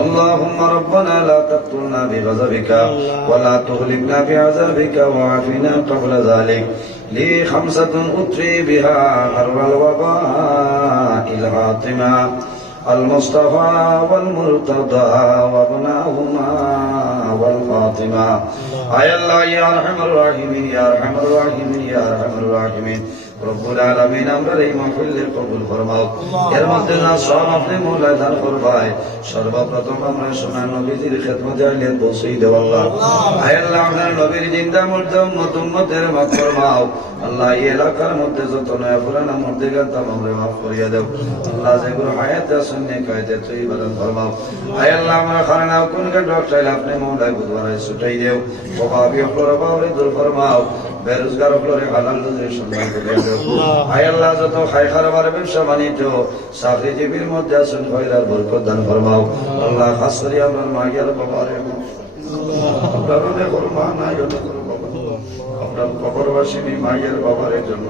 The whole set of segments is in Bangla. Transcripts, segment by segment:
اللهم ربنا لا تقتلنا بغضبك ولا تهلكنا بعذابك وعافنا قبل ذلك لي خمسة أتري بها غر الوباء العاطمة المصطفى والمرتضى وابناهما والفاطمة أي الله يا أرحم الراحمين يا أرحم الراحمين يا أرحم الراحمين রব্বুল আলামিন আমরা এই মাহফিলে কবুল ফরমাও। এর মধ্যে না সব আপনি মৌলায় দান করবাই সর্বপ্রথম আমরা সোনার নবীজির খেদমতে আইলে বসেই দেব আল্লাহ। আয় আল্লাহ আপনার নবীর জিন্দা মধ্যে উম্মত উম্মতের মাফ ফরমাও। আল্লাহ এই এলাকার মধ্যে যত নয়া পুরানা মধ্যে গান্তাম আমরা মাফ করিয়া দেব। আল্লাহ যেগুলো হায়াতে আসেন নে কায়দে তুই বাদান ফরমাও। আয় আল্লাহ আমরা খানাও কোন কে ডক্টর আপনি বুধবারে ছুটাই দেও। বাবা বিয়পর বাবা দূর ফরমাও। বেরোজগার হলরে হালাল রুজির সন্ধান করে আয় আল্লাহ যত খাই খারাবার ব্যবসা বাণিজ্য চাকরিজীবীর মধ্যে আসুন খয়রার বরকত দান ফরমাও। আল্লাহ। খাস করি আমার মাইয়ার বাবারে। আপনার অনেক মা নাই অনেক বাবা। আপনার কবরবাসিনী মাইয়ের বাবার জন্য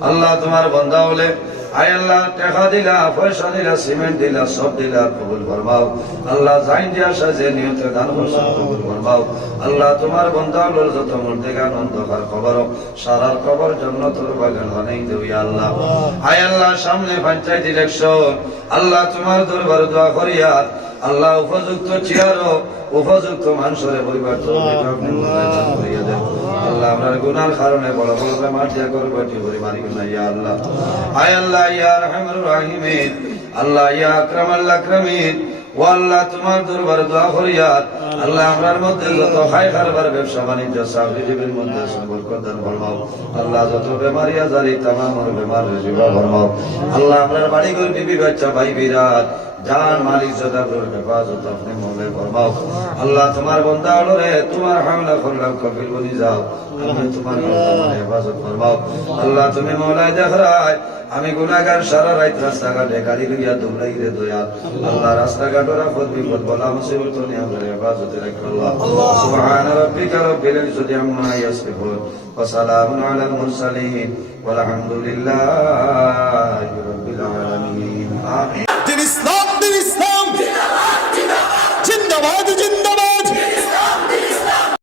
আল্লাহ তোমার বান্দা হলে আয় আল্লাহ দিলা, পয়সা দিলা, সিমেন্ট দিলা, সব দিলা, কবুল আল্লাহ আসা যে নিয়তে দান কবুল ফরমাও। আল্লাহ তোমার বান্দা হলো যত মূর্তি গান অন্ধকার খবর সারার খবর জন্য তোর বাগান বানাই আল্লাহ। আয় আল্লাহ সামনে পঞ্চায়েত ইলেকশন আল্লাহ তোমার দরবার দোয়া করিয়া আল্লাহ উপযুক্ত চেয়ার উপযুক্ত মানুষের পরিবার করিয়া দেব আল্লাহ। আমরা গুনার কারণে বড় বড় বেমার দিয়া ইয়া আল্লাহ। আয় আল্লাহ ইয়া রহমান রাহিমিন। আল্লাহ ইয়া আকরাম আল্লাহ আকরামিন। ও আল্লাহ তোমার দরবার দোয়া করিয়া আল্লাহ আমরার মধ্যে যত হাই কারবার ব্যবসা, বাণিজ্য, চাকরিজীবীর মধ্যে বরকদার ফরমাও। আল্লাহ যত বেমারি আজারি, তামাম বেমার জীবা ফরমাও। আল্লাহ আপনার বাড়ি ঘর বিবি, বাচ্চা, ভাই, বিরাট জান মালিক সদাবুর হেফাজত আপনি মৌলে ফরমাও। আল্লাহ তোমার বন্দা হলো রে তোমার হামলা করলাম কপিল বনি যাও। আমি তোমার হেফাজত ফরমাও। আল্লাহ তুমি মৌলায় দেখরায় আমি গুনাগার সারা রাত রাস্তাঘাটে গাড়ি লইয়া দুমলাই রে দয়া আল্লাহ রাস্তাঘাটের আপদ বিপদ বলা মুসিবত নিয়ে আমরা হেফাজতে রাখো আল্লাহ। সুবহান রাব্বিকা রব্বিল ইজ্জতি আম্মা ইয়াসিফুন ওয়া সালামুন আলাল মুরসালিন ওয়াল হামদুলিল্লাহি রাব্বিল আলামিন। আমিন